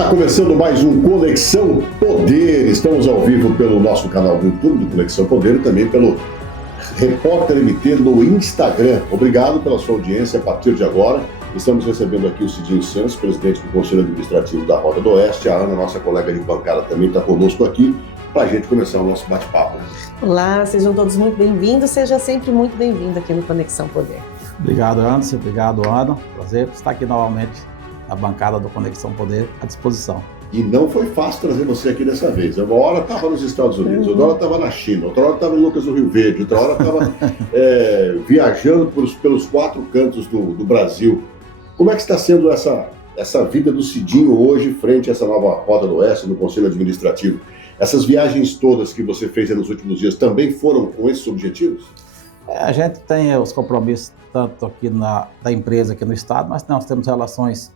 Está começando mais um Conexão Poder. Estamos ao vivo pelo nosso canal do YouTube do Conexão Poder e também pelo Repórter MT no Instagram. Obrigado pela sua audiência. A partir de agora, estamos recebendo aqui o Cidinho Santos, presidente do Conselho Administrativo da Rota do Oeste. A Ana, nossa colega de bancada, também está conosco aqui para a gente começar o nosso bate-papo. Olá, sejam todos muito bem-vindos. Seja sempre muito bem-vindo aqui no Conexão Poder. Obrigado, Anderson. Obrigado, Ana. Prazer estar aqui novamente na bancada do Conexão Poder à disposição. E não foi fácil trazer você aqui dessa vez. Uma hora estava nos Estados Unidos, outra hora estava na China, outra hora estava em Lucas do Rio Verde, outra hora estava viajando pelos quatro cantos do Brasil. Como é que está sendo essa vida do Cidinho hoje frente a essa nova Rota do Oeste no Conselho Administrativo? Essas viagens todas que você fez nos últimos dias também foram com esses objetivos? A gente tem os compromissos tanto aqui da empresa aqui no Estado, mas nós temos relações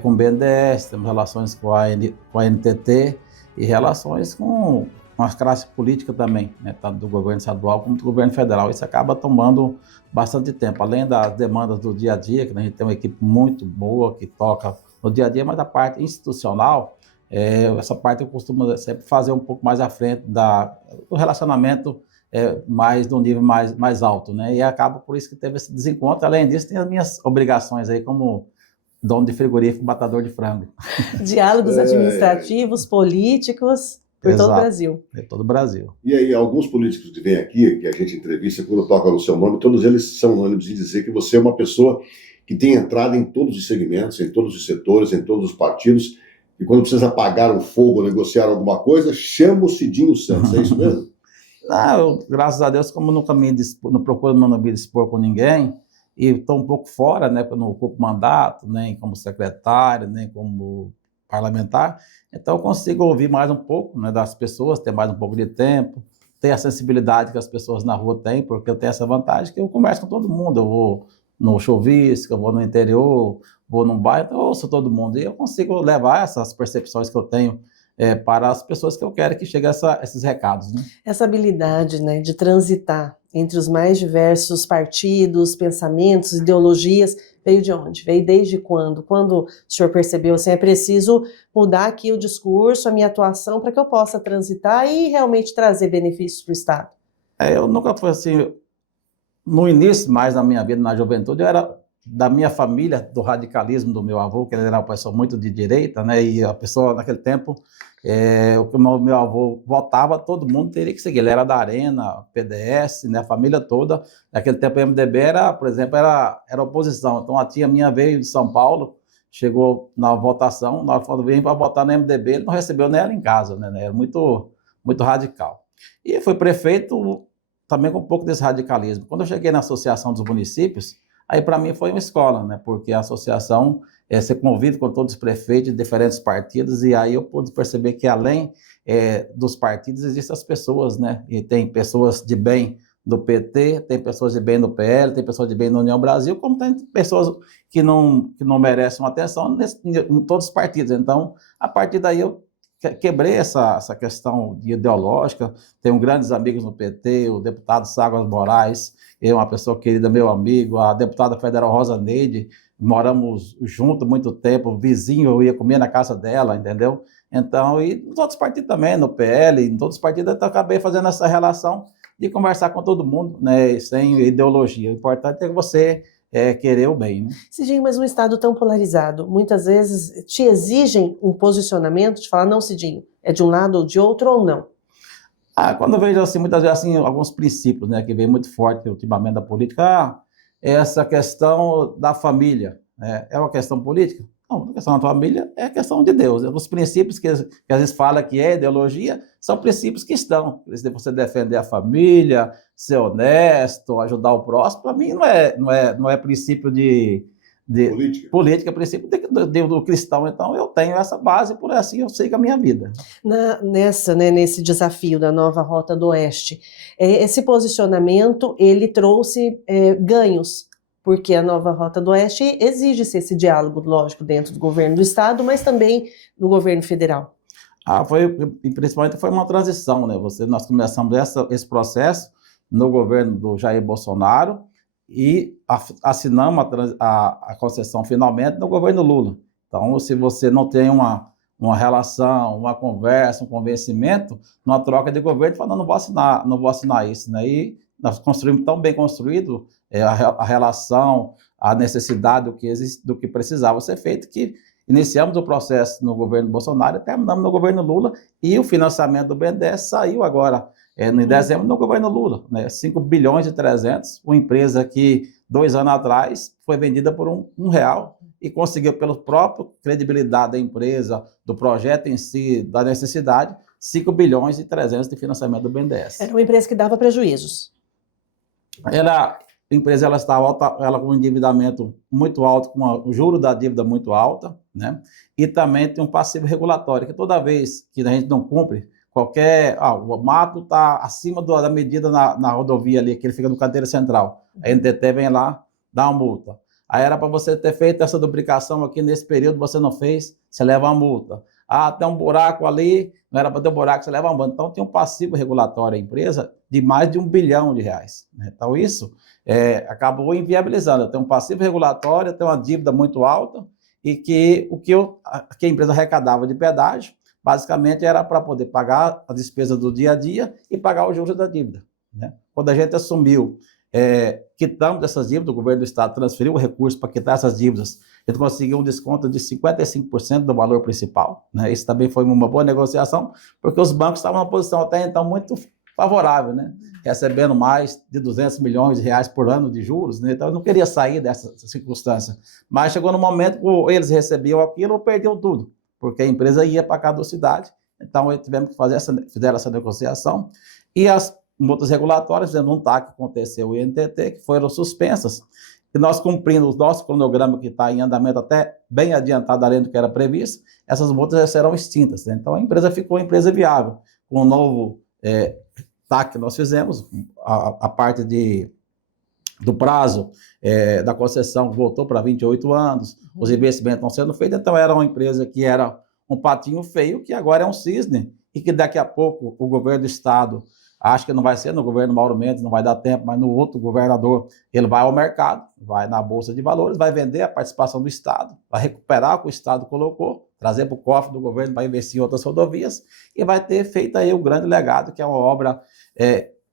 com o BNDES, temos relações com a NTT e relações com a classe política também, né, tanto do governo estadual como do governo federal. Isso acaba tomando bastante tempo, além das demandas do dia a dia, que a gente tem uma equipe muito boa que toca no dia a dia, mas da parte institucional, essa parte eu costumo sempre fazer um pouco mais à frente do relacionamento mais do nível mais alto, né? E acaba por isso que teve esse desencontro. Além disso, tem as minhas obrigações aí como dono de frigorífico, batador de frango. Diálogos administrativos, políticos, por todo o Brasil. Por todo o Brasil. E aí, alguns políticos que vêm aqui, que a gente entrevista, quando toca no seu nome, todos eles são unânimes em dizer que você é uma pessoa que tem entrado em todos os segmentos, em todos os setores, em todos os partidos, e quando precisa apagar um fogo, negociar alguma coisa, chama o Cidinho Santos. É isso mesmo? Não, graças a Deus, como nunca não procuro não me dispor com ninguém, e estou um pouco fora, né, porque eu não ocupo mandato, nem como secretário, nem como parlamentar, então eu consigo ouvir mais um pouco, né, das pessoas, ter mais um pouco de tempo, ter a sensibilidade que as pessoas na rua têm, porque eu tenho essa vantagem que eu converso com todo mundo, eu vou no chuvisco, eu vou no interior, vou num bairro, então eu ouço todo mundo, e eu consigo levar essas percepções que eu tenho para as pessoas que eu quero que cheguem esses recados, né? Essa habilidade, né, de transitar entre os mais diversos partidos, pensamentos, ideologias, veio de onde? Veio desde quando? Quando o senhor percebeu assim, é preciso mudar aqui o discurso, a minha atuação, para que eu possa transitar e realmente trazer benefícios para o Estado? Eu nunca fui assim, no início mais da minha vida, na juventude, eu era da minha família, do radicalismo do meu avô, que ele era uma pessoa muito de direita, né, e a pessoa naquele tempo, o que o meu avô votava, todo mundo teria que seguir, ele era da Arena, PDS, né, a família toda, naquele tempo o MDB era, por exemplo, era oposição, então a tia minha veio de São Paulo, chegou na votação, na hora que veio para votar no MDB, ele não recebeu nem ela em casa, né, era muito, muito radical. E foi prefeito também com um pouco desse radicalismo. Quando eu cheguei na Associação dos Municípios, aí para mim foi uma escola, né? Porque a associação você convive com todos os prefeitos de diferentes partidos e aí eu pude perceber que além dos partidos existem as pessoas, né? E tem pessoas de bem do PT, tem pessoas de bem do PL, tem pessoas de bem da União Brasil, como tem pessoas que não merecem uma atenção em todos os partidos. Então, a partir daí eu quebrei essa questão ideológica, tenho grandes amigos no PT, o deputado Ságua Moraes, é uma pessoa querida, meu amigo, a deputada federal Rosa Neide, moramos juntos muito tempo, vizinho, eu ia comer na casa dela, entendeu? Então, e nos outros partidos também, no PL, em todos os partidos, eu acabei fazendo essa relação de conversar com todo mundo, né, sem ideologia. O importante é que você querer o bem, né? Cidinho, mas um Estado tão polarizado, muitas vezes te exigem um posicionamento, de falar, não, Cidinho, é de um lado ou de outro ou não? Quando eu vejo assim, muitas vezes assim, alguns princípios, né, que vem muito forte ultimamente da política, essa questão da família, né, é uma questão política? Não, a questão da família é a questão de Deus. Os princípios que às vezes fala que é ideologia, são princípios que estão. Você defender a família, ser honesto, ajudar o próximo, para mim não é princípio de política, princípio do cristão. Então eu tenho essa base, por assim eu sigo a minha vida. Nesse desafio da nova Rota do Oeste, esse posicionamento, ele trouxe ganhos, porque a nova Rota do Oeste exige-se esse diálogo, lógico, dentro do governo do Estado, mas também no governo federal. Principalmente foi uma transição, né? Nós começamos esse processo no governo do Jair Bolsonaro, e assinamos a concessão finalmente no governo Lula. Então, se você não tem uma relação, uma conversa, um convencimento, numa troca de governo, falando, não vou assinar isso, né? E nós construímos tão bem construído a relação, a necessidade do que precisava ser feito, que iniciamos o processo no governo Bolsonaro e terminamos no governo Lula, e o financiamento do BNDES saiu agora, em dezembro, no governo Lula, né? 5 bilhões e 300, uma empresa que 2 anos atrás foi vendida por um real, e conseguiu, pela própria credibilidade da empresa, do projeto em si, da necessidade, 5 bilhões e 300 de financiamento do BNDES. Era uma empresa que dava prejuízos. A empresa estava alta, ela com um endividamento muito alto, com o juro da dívida muito alta, né? E também tem um passivo regulatório, que toda vez que a gente não cumpre o mato está acima da medida na rodovia ali, que ele fica no canteiro central. A NTT vem lá, dá uma multa. Aí era para você ter feito essa duplicação aqui nesse período, você não fez, você leva uma multa. Tem um buraco ali, não era para ter um buraco, você leva uma multa. Então tem um passivo regulatório à empresa de mais de R$1 bilhão, né? Então isso acabou inviabilizando. Tem um passivo regulatório, tem uma dívida muito alta, e que a empresa arrecadava de pedágio, basicamente era para poder pagar a despesa do dia a dia e pagar os juros da dívida, né? Quando a gente assumiu, quitamos essas dívidas, o governo do estado transferiu o recurso para quitar essas dívidas, a gente conseguiu um desconto de 55% do valor principal, né? Isso também foi uma boa negociação, porque os bancos estavam numa posição até então muito favorável, né? Recebendo mais de R$200 milhões por ano de juros, né? Então eu não queria sair dessa circunstância, mas chegou no momento que eles recebiam aquilo, perdiam tudo, porque a empresa ia para a caducidade. Então tivemos que fizeram essa negociação, e as multas regulatórias, fizemos um TAC que aconteceu o INTT, que foram suspensas, e nós cumprindo o nosso cronograma, que está em andamento até bem adiantado, além do que era previsto, essas multas já serão extintas, né? Então a empresa ficou uma empresa viável. Com o novo TAC que nós fizemos, a parte do prazo da concessão voltou para 28 anos, os investimentos estão sendo feitos, então era uma empresa que era um patinho feio, que agora é um cisne, e que daqui a pouco o governo do estado, acho que não vai ser no governo Mauro Mendes, não vai dar tempo, mas no outro governador, ele vai ao mercado, vai na Bolsa de Valores, vai vender a participação do Estado, vai recuperar o que o Estado colocou, trazer para o cofre do governo para investir em outras rodovias, e vai ter feito aí o grande legado, que é uma obra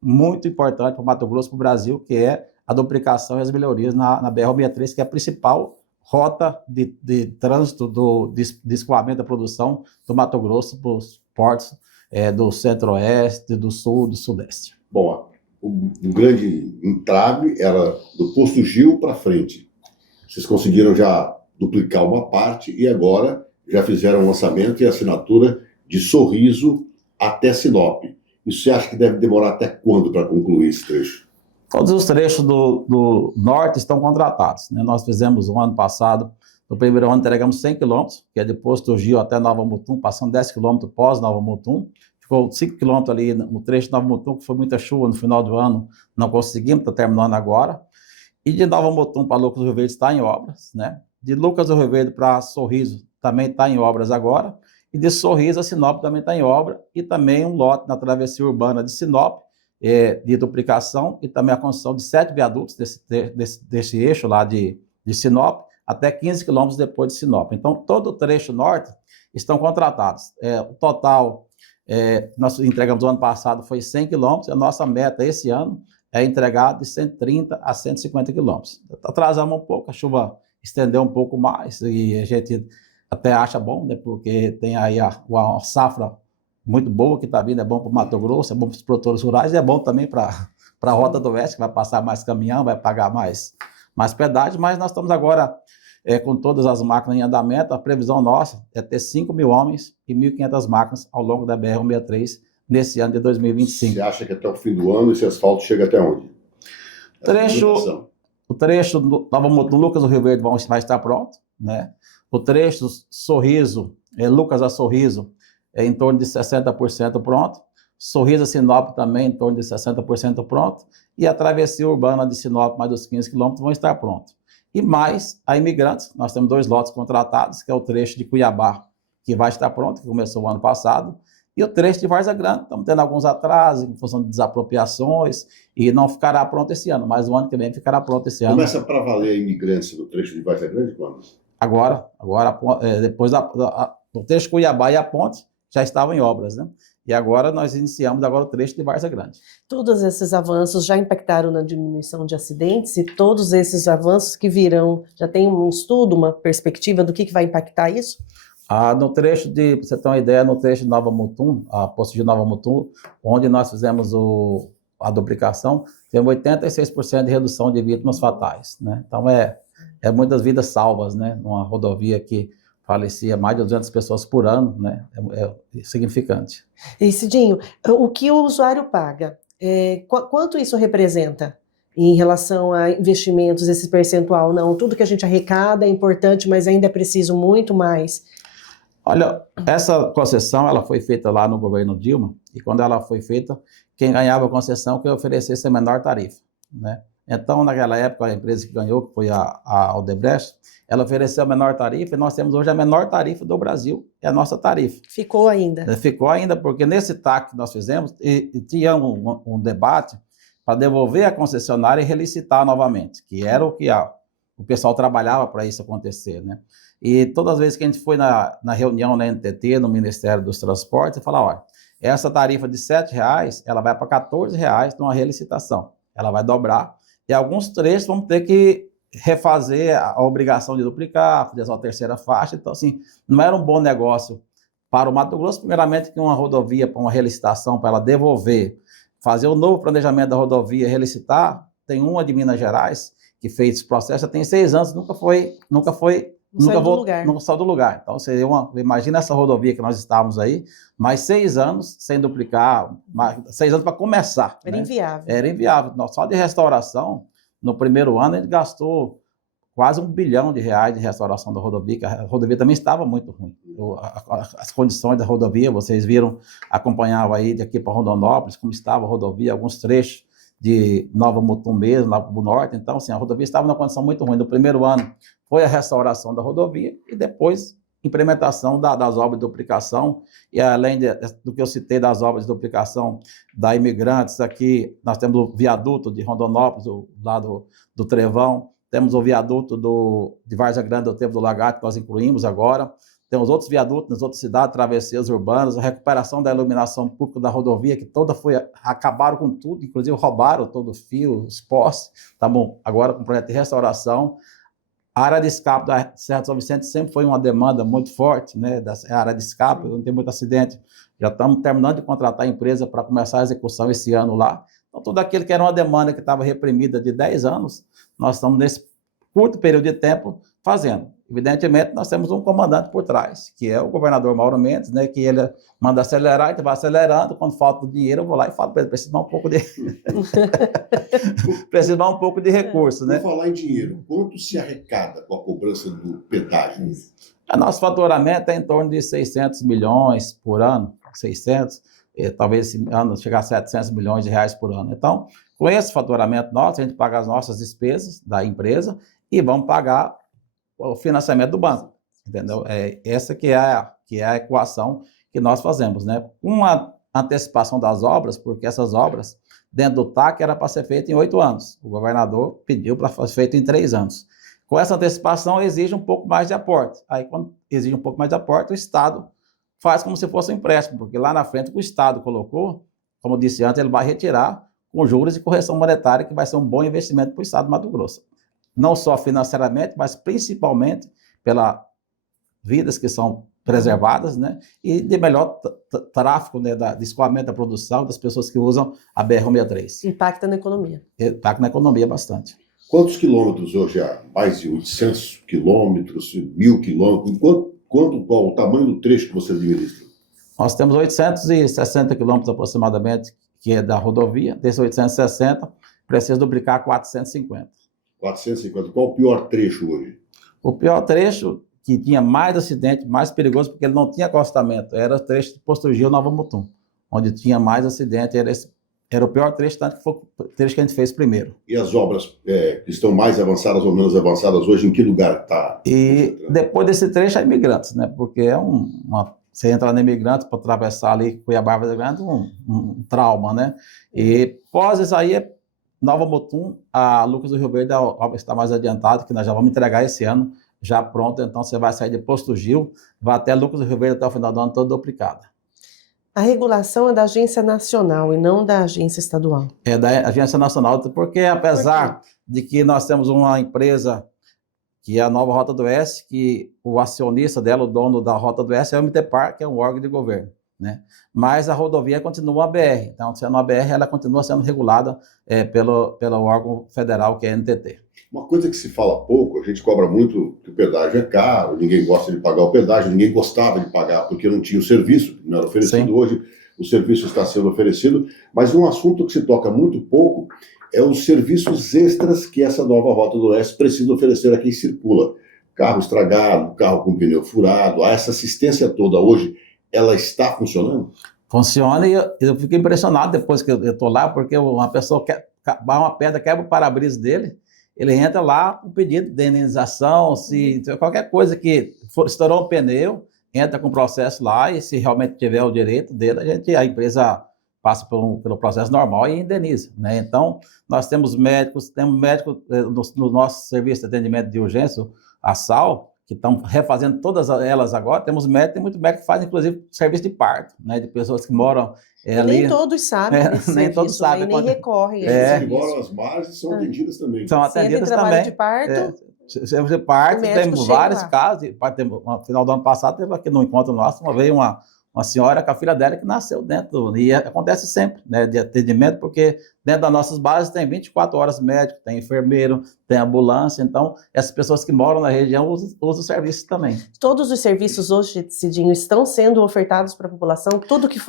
muito importante para o Mato Grosso, para o Brasil, que é a duplicação e as melhorias na BR-63, que é a principal rota de trânsito de escoamento da produção do Mato Grosso para os portos do Centro-Oeste, do Sul, do Sudeste. Bom, o grande entrave era do Posto Gil para frente. Vocês conseguiram já duplicar uma parte e agora já fizeram o lançamento e assinatura de Sorriso até Sinop. Isso você acha que deve demorar até quando para concluir esse trecho? Todos os trechos do norte estão contratados, né? Nós fizemos o ano passado, no primeiro ano entregamos 100 quilômetros, que é de Posto Gil até Nova Mutum, passando 10 quilômetros pós Nova Mutum. Ficou 5 quilômetros ali no trecho de Nova Mutum, que foi muita chuva no final do ano, não conseguimos, está terminando agora. E de Nova Mutum para Lucas do Rio Verde está em obras, né? De Lucas do Rio Verde para Sorriso também está em obras agora. E de Sorriso a Sinop também está em obra. E também um lote na travessia urbana de Sinop, de duplicação, e também a construção de 7 viadutos desse eixo lá de Sinop, até 15 quilômetros depois de Sinop. Então, todo o trecho norte estão contratados. O total, nós entregamos o ano passado, foi 100 quilômetros, a nossa meta esse ano é entregar de 130 a 150 quilômetros. Atrasamos um pouco, a chuva estendeu um pouco mais, e a gente até acha bom, né, porque tem aí uma safra muito boa que está vindo, é bom para o Mato Grosso, é bom para os produtores rurais, e é bom também para a Rota do Oeste, que vai passar mais caminhão, vai pagar mais pedágio, mas nós estamos agora com todas as máquinas em andamento. A previsão nossa é ter 5.000 homens e 1.500 máquinas ao longo da BR-163 nesse ano de 2025. Você acha que até o fim do ano esse asfalto chega até onde? O trecho do Nova Mutum, Lucas do Rio Verde vai estar pronto, né? O trecho Sorriso, Lucas a Sorriso, em torno de 60% pronto. Sorriso a Sinop também em torno de 60% pronto. E a travessia urbana de Sinop, mais dos 15 quilômetros, vão estar prontos. E mais a Imigrantes, nós temos 2 lotes contratados, que é o trecho de Cuiabá, que vai estar pronto, que começou o ano passado, e o trecho de Várzea Grande. Estamos tendo alguns atrasos em função de desapropriações, e não ficará pronto esse ano, mas o ano que vem ficará pronto esse ano. Começa para valer a Imigrantes no trecho de Várzea Grande quando? Agora, depois no trecho Cuiabá e a ponte já estavam em obras, né? E agora nós iniciamos agora o trecho de Várzea Grande. Todos esses avanços já impactaram na diminuição de acidentes e todos esses avanços que virão, já tem um estudo, uma perspectiva do que vai impactar isso? No trecho de, para você ter uma ideia, no trecho de Nova Mutum, a posto de Nova Mutum, onde nós fizemos a duplicação, temos 86% de redução de vítimas fatais, né? Então é muitas vidas salvas, né? Numa rodovia que falecia mais de 200 pessoas por ano, né? É significante. E Cidinho, o que o usuário paga, quanto isso representa em relação a investimentos, esse percentual? Não, tudo que a gente arrecada é importante, mas ainda é preciso muito mais. Olha, essa concessão ela foi feita lá no governo Dilma, e quando ela foi feita, quem ganhava a concessão que oferecesse a menor tarifa, né? Então, naquela época, a empresa que ganhou, que foi a Odebrecht, ela ofereceu a menor tarifa, e nós temos hoje a menor tarifa do Brasil, é a nossa tarifa. Ficou ainda? Ficou ainda, porque nesse TAC que nós fizemos, e tinha um debate para devolver a concessionária e relicitar novamente, que era o que o pessoal trabalhava para isso acontecer, né? E todas as vezes que a gente foi na reunião na NTT, no Ministério dos Transportes, e falava, olha, essa tarifa de R$ 7,00, ela vai para R$ 14,00 numa relicitação. Ela vai dobrar, e alguns trechos vão ter que refazer a obrigação de duplicar, fazer só a terceira faixa. Então, assim, não era um bom negócio para o Mato Grosso, primeiramente que uma rodovia para uma relicitação, para ela devolver, fazer o novo planejamento da rodovia, relicitar. Tem uma de Minas Gerais que fez esse processo, já tem 6 anos, nunca saiu do lugar. Então, seria imagina essa rodovia que nós estávamos aí, mais 6 anos sem duplicar, 6 anos para começar. Era, né? Inviável. Era inviável. Só de restauração, no primeiro ano, a gente gastou quase R$1 bilhão de restauração da rodovia, que a rodovia também estava muito ruim. As condições da rodovia, vocês viram, acompanhavam aí daqui para Rondonópolis, como estava a rodovia, alguns trechos de Nova Mutum mesmo, lá para o norte. Então, assim, a rodovia estava numa condição muito ruim. No primeiro ano foi a restauração da rodovia e depois implementação das obras de duplicação. E além do que eu citei das obras de duplicação da Imigrantes, aqui nós temos o viaduto de Rondonópolis, lá do Trevão, temos o viaduto de Várzea Grande, o Trevo do Lagarto, que nós incluímos agora. Temos outros viadutos nas outras cidades, travessias urbanas, a recuperação da iluminação pública da rodovia, que toda acabaram com tudo, inclusive roubaram todo o fio, os postes. Tá bom, agora com o projeto de restauração. A área de escape da Serra de São Vicente sempre foi uma demanda muito forte, né, da área de escape, não tem muito acidente. Já estamos terminando de contratar a empresa para começar a execução esse ano lá. Então, tudo aquilo que era uma demanda que estava reprimida de 10 anos, nós estamos nesse curto período de tempo fazendo. Evidentemente, nós temos um comandante por trás, que é o governador Mauro Mendes, né, que ele manda acelerar, a gente vai acelerando, quando falta o dinheiro, eu vou lá e falo para ele, precisa um pouco de precisa um pouco de recurso, né? Por falar em dinheiro, quanto se arrecada com a cobrança do pedágio? O nosso faturamento é em torno de 600 milhões por ano, 600, talvez esse ano chegar a 700 milhões de reais por ano. Então, com esse faturamento nosso, a gente paga as nossas despesas da empresa e vamos pagar o financiamento do banco, entendeu? Essa que é a equação que nós fazemos, né? Uma antecipação das obras, porque essas obras, dentro do TAC, era para ser feita em 8 anos. O governador pediu para ser feito em 3 anos. Com essa antecipação, exige um pouco mais de aporte. Aí, quando exige um pouco mais de aporte, o Estado faz como se fosse um empréstimo, porque lá na frente o Estado colocou, como eu disse antes, ele vai retirar com juros e correção monetária, que vai ser um bom investimento para o Estado do Mato Grosso. Não só financeiramente, mas principalmente pelas vidas que são preservadas, né? E de melhor tráfego, né, de escoamento da produção das pessoas que usam a BR-163. Impacta na economia. Impacta na economia bastante. Quantos quilômetros hoje há? Mais de 800 quilômetros, 1.000 quilômetros? Qual o tamanho do trecho que você administra? Nós temos 860 quilômetros aproximadamente, que é da rodovia. Desses 860, precisa duplicar 450. 450. Qual o pior trecho hoje? O pior trecho, que tinha mais acidente, mais perigoso, porque ele não tinha acostamento, era o trecho de Posto Gil Nova Mutum, onde tinha mais acidente, era o pior trecho, tanto que foi o trecho que a gente fez primeiro. E as obras que estão mais avançadas ou menos avançadas hoje, em que lugar está? E depois desse trecho é Imigrantes, né? Porque é você entra na Imigrantes para atravessar ali Cuiabá, Várzea Grande, um trauma, né? E pós isso aí Nova Mutum, a Lucas do Rio Verde, a obra está mais adiantada, que nós já vamos entregar esse ano já pronta, então você vai sair de Posto Gil, vai até Lucas do Rio Verde até o final do ano, toda duplicada. A regulação é da agência nacional e não da agência estadual. É da Agência Nacional, porque apesar de que nós temos uma empresa que é a Nova Rota do Oeste, que o acionista dela, o dono da Rota do Oeste, é o MTPAR, que é um órgão de governo, né? Mas a rodovia continua a BR, então, sendo a BR, ela continua sendo regulada pelo órgão federal, que é a NTT. Uma coisa que se fala pouco, a gente cobra muito que o pedágio é caro, ninguém gosta de pagar o pedágio, ninguém gostava de pagar porque não tinha o serviço, não era oferecido. Sim. Hoje o serviço está sendo oferecido, mas um assunto que se toca muito pouco é os serviços extras que essa nova Rota do Oeste precisa oferecer a quem circula. Carro estragado, carro com pneu furado, essa assistência toda hoje, ela está funcionando? Funciona, e eu fico impressionado depois que eu estou lá, porque uma pessoa vai uma pedra, quebra o para-brisa dele, ele entra lá com pedido de indenização, se qualquer coisa que estourou um pneu, entra com o processo lá, e se realmente tiver o direito dele, a empresa passa pelo processo normal e indeniza, né? Então, nós temos médicos no nosso serviço de atendimento de urgência, a SAL, que estão refazendo todas elas agora. Temos médicos, tem muito médico que faz, inclusive, serviço de parto, né? De pessoas que moram ali. Nem todos sabem desse nem serviço, todos sabem. Nem recorrem. Que moram às margens são atendidas também. São atendidas também. De parto. Serviço de parto, temos vários casos. No final do ano passado, teve aqui no encontro nosso, veio uma senhora com a filha dela que nasceu dentro, e acontece sempre, né, de atendimento, porque dentro das nossas bases tem 24 horas médico, tem enfermeiro, tem ambulância, então essas pessoas que moram na região usam o serviço também. Todos os serviços hoje, Cidinho, estão sendo ofertados para a população? Tudo que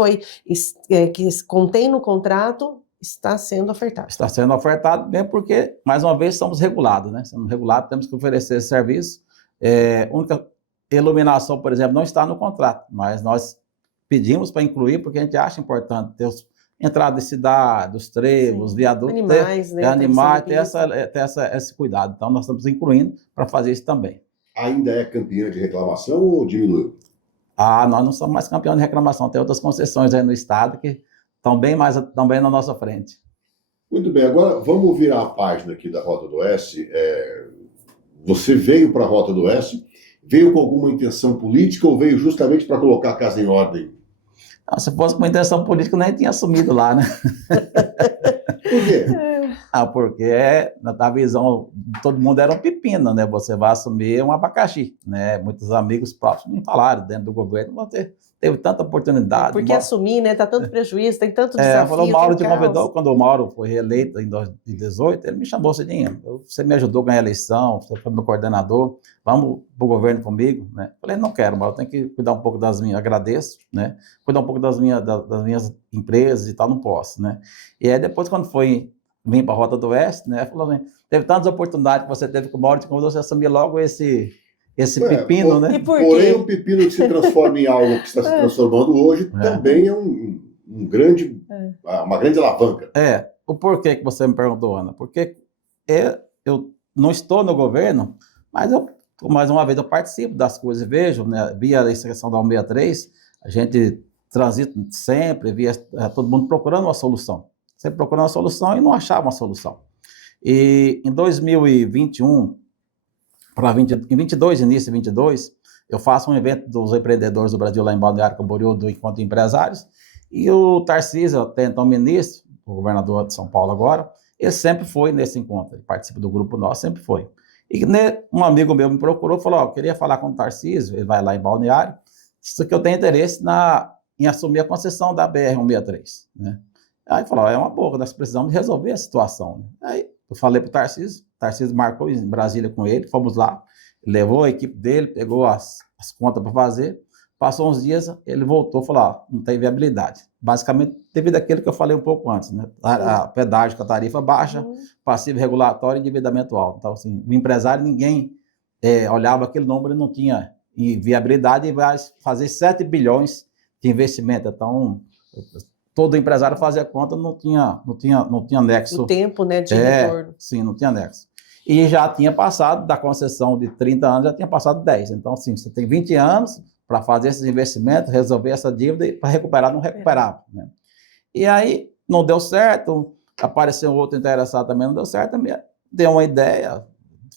que contém no contrato está sendo ofertado? Está sendo ofertado, bem porque, mais uma vez, somos regulados, né? Somos regulados, temos que oferecer esse serviço. Única iluminação, por exemplo, não está no contrato, mas nós pedimos para incluir, porque a gente acha importante ter entrada de cidade, os trevos, viadutos, animais, ter esse cuidado. Então, nós estamos incluindo para fazer isso também. Ainda é campeã de reclamação ou diminuiu? Nós não somos mais campeão de reclamação. Tem outras concessões aí no estado que estão bem na nossa frente. Muito bem, agora vamos virar a página aqui da Rota do Oeste. Você veio para a Rota do Oeste, veio com alguma intenção política ou veio justamente para colocar a casa em ordem? Se fosse com uma intenção política, eu nem tinha assumido lá, né? Por quê? Porque na visão de todo mundo era um pepino, né? Você vai assumir um abacaxi, né? Muitos amigos próximos me falaram, dentro do governo, você teve tanta oportunidade. Porque assumir, né? Tá tanto prejuízo, tem tanto desafio. O Mauro te convidou, quando o Mauro foi reeleito em 2018, ele me chamou, Cidinho, você me ajudou a ganhar a eleição, você foi meu coordenador, vamos para o governo comigo, né? Falei, não quero, Mauro, eu tenho que cuidar um pouco das minhas, agradeço, né? Cuidar um pouco das minhas empresas e tal, não posso, né? E aí depois, quando vim para a Rota do Oeste, né? Falou assim, teve tantas oportunidades que você teve com o Mauro, te convidou, você assumir logo esse pepino, né? Porém, o pepino que se transforma em algo que está se transformando hoje também é uma grande alavanca. O porquê que você me perguntou, Ana? Porque eu não estou no governo, mas mais uma vez eu participo das coisas e vejo, né, via a questão da 163, a gente transita sempre, via todo mundo procurando uma solução. Sempre procurando uma solução e não achava uma solução. E em 2021, em 22, início de 22, eu faço um evento dos empreendedores do Brasil lá em Balneário Camboriú, do Encontro de Empresários, e o Tarcísio, até então ministro, o governador de São Paulo agora, ele sempre foi nesse encontro, ele participa do grupo nosso, sempre foi. E um amigo meu me procurou, falou, eu queria falar com o Tarcísio, ele vai lá em Balneário, isso que eu tenho interesse em assumir a concessão da BR-163, né? Aí falou, é uma boa, nós precisamos resolver a situação, né? Aí eu falei para o Tarcísio marcou em Brasília com ele, fomos lá, levou a equipe dele, pegou as contas para fazer, passou uns dias, ele voltou e falou, não tem viabilidade. Basicamente, devido àquilo que eu falei um pouco antes, né? A pedágio com a tarifa baixa, passivo regulatório e endividamento alto. Então, assim, o empresário, ninguém olhava aquele número e não tinha viabilidade e vai fazer 7 bilhões de investimento. Então, todo empresário fazia conta, não tinha nexo. O tempo, né, de retorno. Sim, não tinha nexo. E já tinha passado, da concessão de 30 anos, já tinha passado 10. Então, assim, você tem 20 anos para fazer esses investimentos, resolver essa dívida e para recuperar, não recuperava, né? E aí, não deu certo, apareceu outro interessado também, não deu certo, deu uma ideia,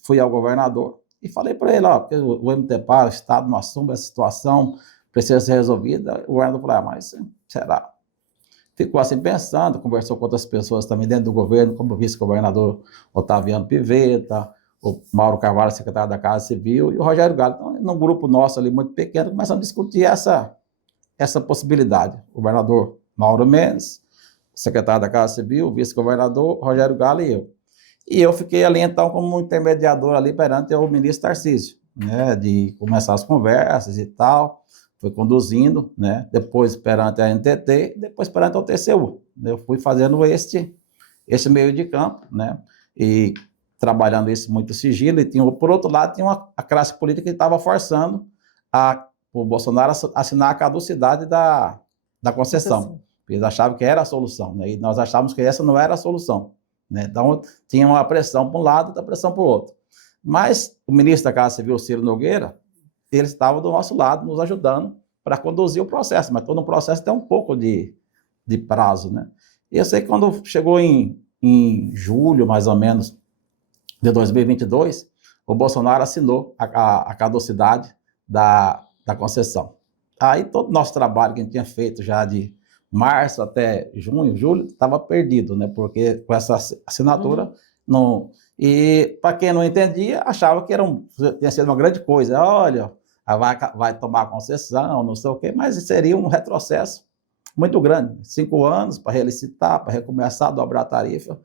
fui ao governador e falei para ele, ó, porque o MTPA, o Estado não assume essa situação, precisa ser resolvida. O governador falou, mas será? Ficou assim pensando, conversou com outras pessoas também dentro do governo, como o vice-governador Otaviano Pivetta, o Mauro Carvalho, secretário da Casa Civil, e o Rogério Galo. Então, num grupo nosso ali muito pequeno, começamos a discutir essa possibilidade. O governador Mauro Mendes, o secretário da Casa Civil, o vice-governador Rogério Galo e eu. E eu fiquei ali, então, como intermediador ali perante o ministro Tarcísio, né, de começar as conversas e tal. Foi conduzindo, né? Depois perante a NTT, depois perante o TCU. Eu fui fazendo esse meio de campo, né? E trabalhando isso muito sigilo. E tinha, por outro lado, tinha a classe política que estava forçando o Bolsonaro a assinar a caducidade da concessão. Eles achavam que era a solução, né? E nós achávamos que essa não era a solução, né? Então, tinha uma pressão para um lado e outra pressão para o outro. Mas o ministro da Casa Civil, Ciro Nogueira, ele estava do nosso lado, nos ajudando para conduzir o processo, mas todo o processo tem um pouco de prazo, né? E eu sei que quando chegou em julho, mais ou menos, de 2022, o Bolsonaro assinou a caducidade da concessão. Aí todo o nosso trabalho que a gente tinha feito já de março até junho, julho, estava perdido, né? Porque com essa assinatura, não... E para quem não entendia, achava que tinha sido uma grande coisa. Olha, vai tomar a concessão, não sei o quê, mas seria um retrocesso muito grande. 5 anos para relicitar, para recomeçar, dobrar a tarifa.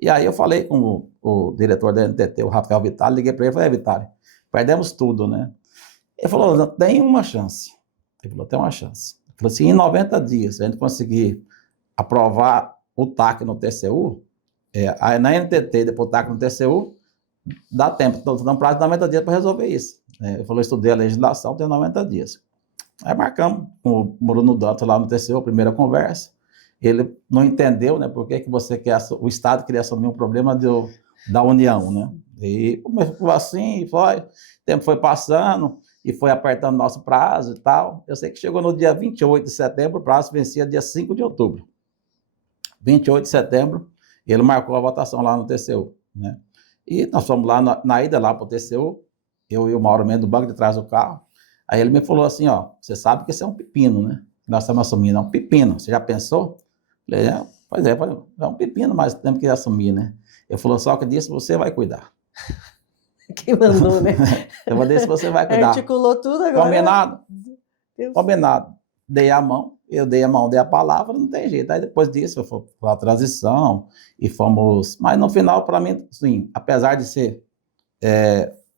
E aí eu falei com o diretor da NTT, o Rafael Vitale, liguei para ele e falei, Vitale, perdemos tudo, né? Ele falou, tem uma chance. Ele falou, tem uma chance. Ele falou assim, em 90 dias, se a gente conseguir aprovar o TAC no TCU, aí na NTT, depois o TAC no TCU, dá tempo, então dá um prazo de 90 dias para resolver isso. Ele falou, estudei a legislação, tem 90 dias. Aí marcamos com o Bruno Dantas lá no TCU, a primeira conversa. Ele não entendeu, né, por que você quer, o Estado queria assumir um problema da União, né? E começou assim, o tempo foi passando e foi apertando nosso prazo e tal. Eu sei que chegou no dia 28 de setembro, o prazo vencia dia 5 de outubro. 28 de setembro, ele marcou a votação lá no TCU, né? E nós fomos lá na ida lá para o TCU, eu e o Mauro Mendes do banco de trás do carro. Aí ele me falou assim, ó, você sabe que isso é um pepino, né? Nós estamos assumindo, é um pepino. Você já pensou? Eu falei, pois é um pepino, mas temos que assumir, né? Ele falou, só que disso você vai cuidar. Quem mandou, né? Eu vou dizer se você vai cuidar. Articulou tudo agora. Combinado? Combinado. Dei a mão, eu dei a mão, dei a palavra, não tem jeito. Aí depois disso, foi a transição e fomos... Mas no final, para mim, assim, apesar de ser...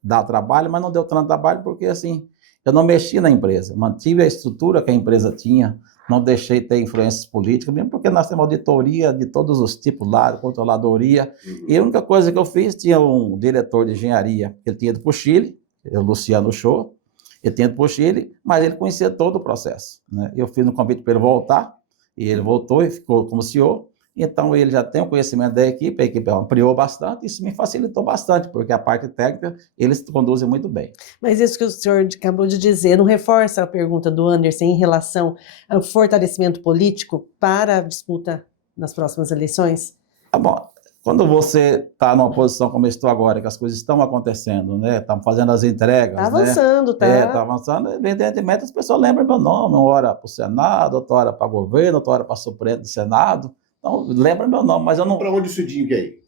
dar trabalho, mas não deu tanto trabalho porque, assim, eu não mexi na empresa, mantive a estrutura que a empresa tinha, não deixei ter influências políticas, mesmo porque nós temos auditoria de todos os tipos lá, controladoria, e a única coisa que eu fiz, tinha um diretor de engenharia, ele tinha ido para o Chile, o Luciano Show, ele tinha ido para o Chile, mas ele conhecia todo o processo, né? Eu fiz um convite para ele voltar, e ele voltou e ficou como CEO. Então, ele já tem o conhecimento da equipe, a equipe ampliou bastante, isso me facilitou bastante, porque a parte técnica, eles conduzem muito bem. Mas isso que o senhor acabou de dizer, não reforça a pergunta do Anderson em relação ao fortalecimento político para a disputa nas próximas eleições? Tá bom. Quando você está numa posição como eu estou agora, que as coisas estão acontecendo, né? Estamos fazendo as entregas. Está avançando, né? tá? Está avançando. Evidentemente, as pessoas lembram meu nome, uma hora para o Senado, outra hora para o governo, outra hora para Supremo do Senado. Então, lembra meu nome, mas eu não... Para onde o Cidinho quer ir?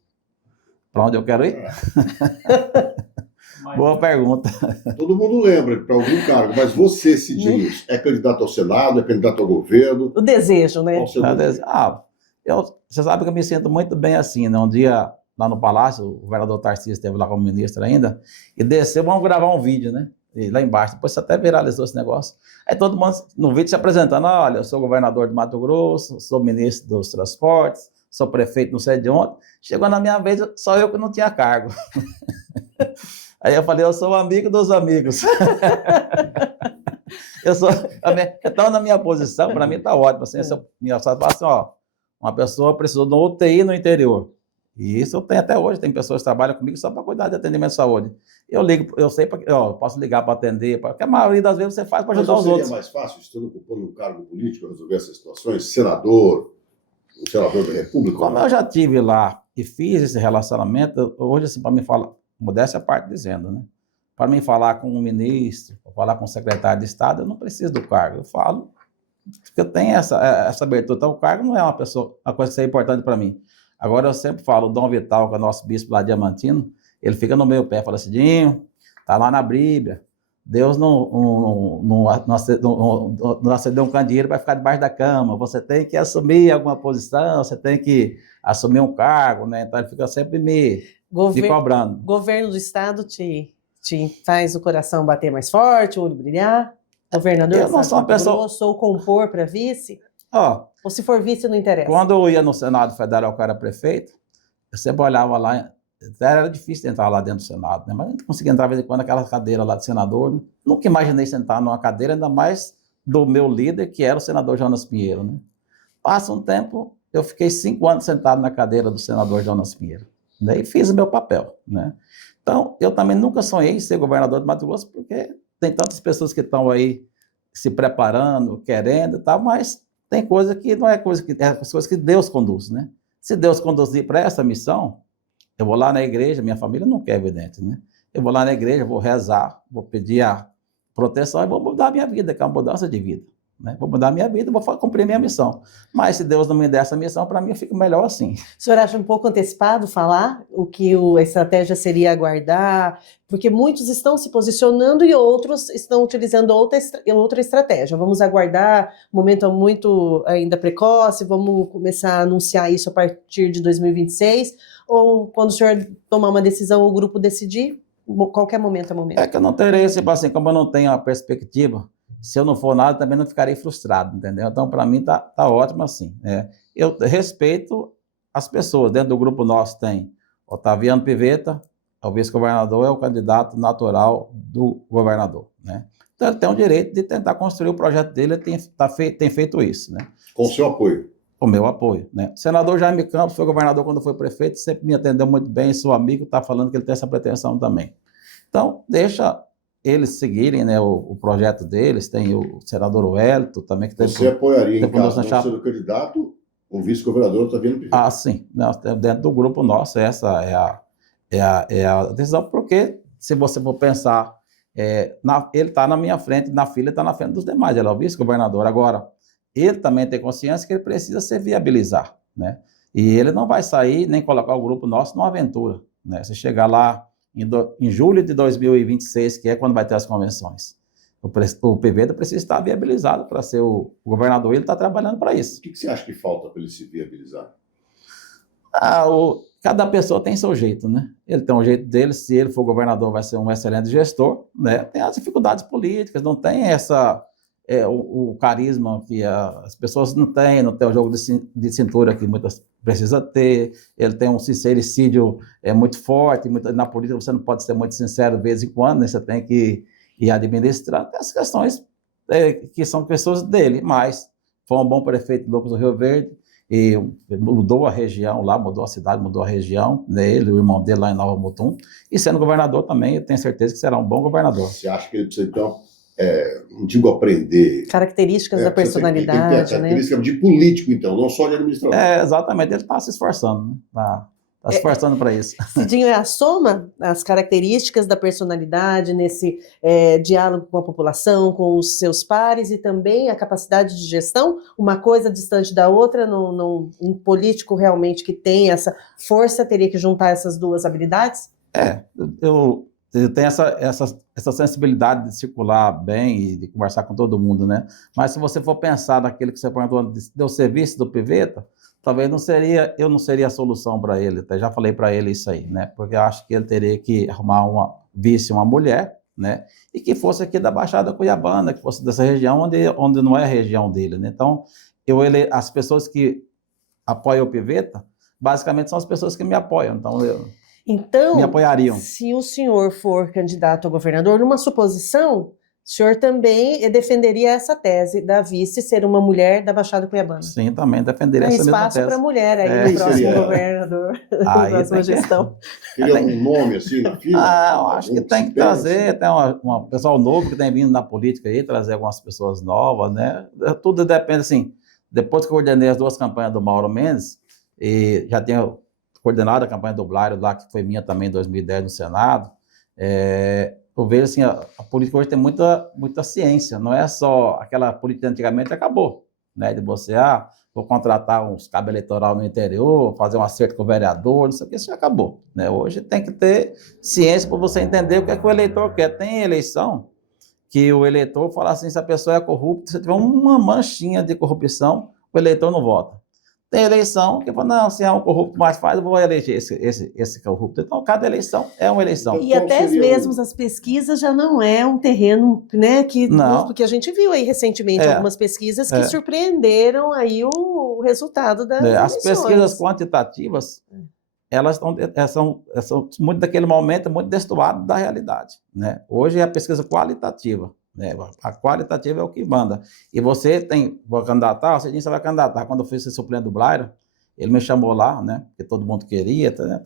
Para onde eu quero ir? Boa pergunta. Todo mundo lembra para algum cargo, mas você, Cidinho, é candidato ao Senado, é candidato ao governo? O desejo, né? Qual o seu desejo? Você sabe que eu me sinto muito bem assim, né? Um dia, lá no Palácio, o governador Tarcísio esteve lá como ministro ainda, e desceu, vamos gravar um vídeo, né? E lá embaixo, depois você até viralizou esse negócio. Aí todo mundo no vídeo se apresentando, olha, eu sou governador de Mato Grosso, sou ministro dos transportes, sou prefeito não sei de onde. Chegou na minha vez, só eu que não tinha cargo. Aí eu falei, eu sou amigo dos amigos. Então, na minha posição, para mim está ótimo. Assim, minha fala assim, ó, uma pessoa precisou de um UTI no interior. E isso eu tenho até hoje, tem pessoas que trabalham comigo só para cuidar de atendimento de saúde. Eu ligo, eu sei, posso ligar para atender, porque a maioria das vezes você faz para ajudar os outros. Mas seria mais fácil, estando ocupando um cargo político, resolver essas situações? Senador, o senador da República? Como eu já estive lá e fiz esse relacionamento, hoje, assim, para mim falar, modéstia a parte dizendo, né? para mim falar com um ministro, falar com um secretário de Estado, eu não preciso do cargo. Eu falo porque eu tenho essa abertura. Então, o cargo não é uma coisa que é importante para mim. Agora, eu sempre falo, o Dom Vital, que é o nosso bispo lá de Diamantino, ele fica no meu pé, fala assim, Dinho, tá lá na Bíblia, Deus não acendeu um candeeiro para ficar debaixo da cama, você tem que assumir alguma posição, você tem que assumir um cargo, né? Então, ele fica sempre me cobrando. Governo do Estado te faz o coração bater mais forte, o olho brilhar? Governador, eu não sou uma pessoa... Grosso, ou compor para vice? Ou se for vice, não interessa? Quando eu ia no Senado Federal, que eu era prefeito, eu sempre olhava lá, era difícil entrar lá dentro do Senado, né? Mas a gente conseguia entrar de vez em quando naquela cadeira lá de senador, né? Nunca imaginei sentar numa cadeira, ainda mais do meu líder, que era o senador Jonas Pinheiro, né? Passa um tempo, eu fiquei 5 anos sentado na cadeira do senador Jonas Pinheiro, né? E fiz o meu papel, né? Então, eu também nunca sonhei em ser governador de Mato Grosso, porque tem tantas pessoas que estão aí se preparando, querendo e tal, mas tem coisa que não é coisa que... É as coisas que Deus conduz, né? Se Deus conduzir para essa missão, eu vou lá na igreja, minha família não quer, evidente, né? Eu vou lá na igreja, vou rezar, vou pedir a proteção e vou mudar a minha vida, que é uma mudança de vida, né? Vou mudar a minha vida, vou cumprir minha missão. Mas se Deus não me der essa missão, para mim, eu fico melhor assim. O senhor acha um pouco antecipado falar o que a estratégia seria aguardar? Porque muitos estão se posicionando e outros estão utilizando outra estratégia. Vamos aguardar, o momento é muito ainda precoce, vamos começar a anunciar isso a partir de 2026, ou quando o senhor tomar uma decisão, o grupo decidir, qualquer momento é momento? É que eu não terei, tipo assim, como eu não tenho a perspectiva, se eu não for nada, também não ficarei frustrado, entendeu? Então, para mim, tá ótimo assim, né? Eu respeito as pessoas. Dentro do grupo nosso tem Otaviano Pivetta, o vice-governador, é o candidato natural do governador, né? Então, ele tem o direito de tentar construir o projeto dele, ele tem feito isso, né? Com o seu apoio. Com o meu apoio, né? O senador Jaime Campos foi governador quando foi prefeito, sempre me atendeu muito bem, seu amigo está falando que ele tem essa pretensão também. Então, deixa eles seguirem, né, o projeto deles. Tem o senador Wellington também. Que você apoiaria, em caso não sendo candidato, o vice-governador Otaviano Pivetta? Ah, sim. Dentro do grupo nosso, essa é a decisão, porque se você for pensar, ele está na minha frente, na fila está na frente dos demais, ele é o vice-governador. Agora, ele também tem consciência que ele precisa se viabilizar, né? E ele não vai sair nem colocar o grupo nosso numa aventura, né? Se chegar lá em julho de 2026, que é quando vai ter as convenções, o Pivetta precisa estar viabilizado para ser o governador, e ele está trabalhando para isso. O que você acha que falta para ele se viabilizar? Cada pessoa tem seu jeito, né? Ele tem um jeito dele, se ele for governador vai ser um excelente gestor, né? Tem as dificuldades políticas, não tem o carisma que as pessoas não têm o jogo de cintura que muitas precisam ter. Ele tem um sincericídio muito forte, na política você não pode ser muito sincero de vez em quando, né? Você tem que ir administrando as questões que são questões dele, mas foi um bom prefeito Lucas do Rio Verde, e mudou a região lá, mudou a cidade, mudou a região, né? Ele, o irmão dele lá em Nova Mutum, e sendo governador também, eu tenho certeza que será um bom governador. Você acha que ele precisa, então, não digo aprender... Características da personalidade, tem que ter a característica, né, de político, então, não só de administrador. Exatamente, ele está se esforçando, né? Está se esforçando para isso. Cidinho, é a soma, as características da personalidade nesse diálogo com a população, com os seus pares, e também a capacidade de gestão, uma coisa distante da outra. Um político realmente que tem essa força teria que juntar essas duas habilidades? Eu tenho essa sensibilidade de circular bem e de conversar com todo mundo, né? Mas se você for pensar naquele que você perguntou, do serviço do Pivetta, talvez eu não seria a solução para ele. Até já falei para ele isso aí, né? Porque eu acho que ele teria que arrumar uma mulher, né? E que fosse aqui da Baixada Cuiabana, que fosse dessa região onde não é a região dele, né? Então, as pessoas que apoiam o Pivetta, basicamente são as pessoas que me apoiam. Então, me apoiariam. Se o senhor for candidato a governador, numa suposição, o senhor também defenderia essa tese da vice ser uma mulher da Baixada Cuiabana? Sim, também defenderia essa mesma tese. Tem espaço para mulher aí no próximo governador, na próxima gestão. Teria um nome assim na fila? Eu acho que tem que trazer, tem um pessoal novo que tem vindo na política aí, trazer algumas pessoas novas, né? Tudo depende, assim, depois que eu coordenei as 2 campanhas do Mauro Mendes, e já tenho coordenado a campanha do Blário lá, que foi minha também em 2010 no Senado, Eu vejo assim, a política hoje tem muita ciência, não é só aquela política antigamente acabou, né? De você, vou contratar uns cabos eleitoral no interior, fazer um acerto com o vereador, não sei o que, isso já acabou, né? Hoje tem que ter ciência para você entender o que é que o eleitor quer. Tem eleição que o eleitor fala assim, se a pessoa é corrupta, se tiver uma manchinha de corrupção, o eleitor não vota. Tem eleição que fala, não, se é um corrupto mais faz, eu vou eleger esse corrupto. Então, cada eleição é uma eleição. E até mesmo as pesquisas já não é um terreno, né, porque a gente viu aí recentemente algumas pesquisas que surpreenderam aí o resultado das eleições. As pesquisas quantitativas, elas são muito daquele momento, muito destoado da realidade, né? Hoje é a pesquisa qualitativa, né? A qualitativa é o que manda. E você vai candidatar, você vai candidatar. Quando eu fui ser suplente do Blairo, ele me chamou lá, né? Porque todo mundo queria, né?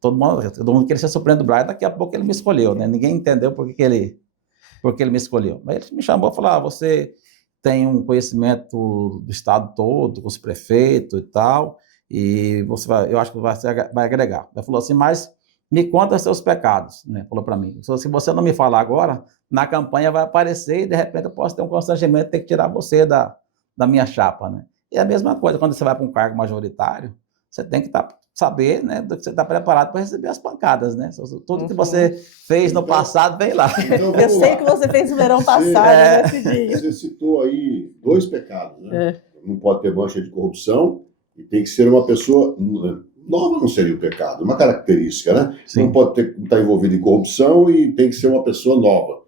Todo mundo queria ser suplente do Blairo. Daqui a pouco ele me escolheu, né? Ninguém entendeu por que ele me escolheu. Mas ele me chamou e falou, você tem um conhecimento do estado todo, com os prefeitos e tal, e eu acho que vai agregar. Ele falou assim, mas me conta seus pecados, né? Falou para mim. Se você não me falar agora, na campanha vai aparecer e de repente eu posso ter um constrangimento, ter que tirar você da minha chapa, né? E a mesma coisa, quando você vai para um cargo majoritário, você tem que saber, né, do que você está preparado para receber as pancadas, né? Tudo que você fez no passado vem lá. Então, eu sei que você fez no verão passado, nesse dia. Você citou aí 2 pecados, né? Não pode ter mancha de corrupção e tem que ser uma pessoa nova, não seria um pecado, uma característica, né? Sim. Não pode estar envolvido em corrupção e tem que ser uma pessoa nova.